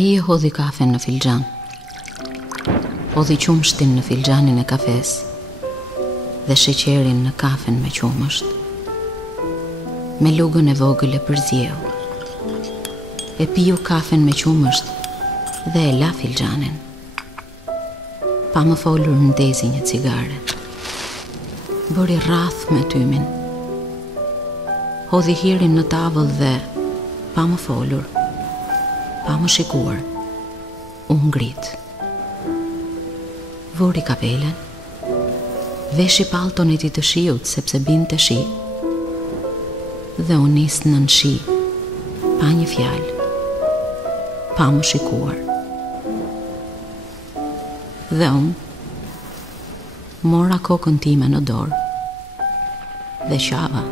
Ai e hodhi kafen në filxhan. Hodhi qumshtin në filxhanin e kafes dhe sheqerin në kafen me qumësht. Me lugën e vogël e përzjeu. E piu kafen me qumësht dhe e la filxhanin. Pa më folur ndezi një cigare. Bëri rrath me tymin. Hodhi hirin në tavëll dhe pa më folur, pa më shikuar, u ngrit. Vuri kapelen, veshi palton e ti të shiut sepse binte shi, dhe u nis nën shi, pa një fjalë, pa më shikuar. Dhe unë mora kokën time në dorë dhe qava.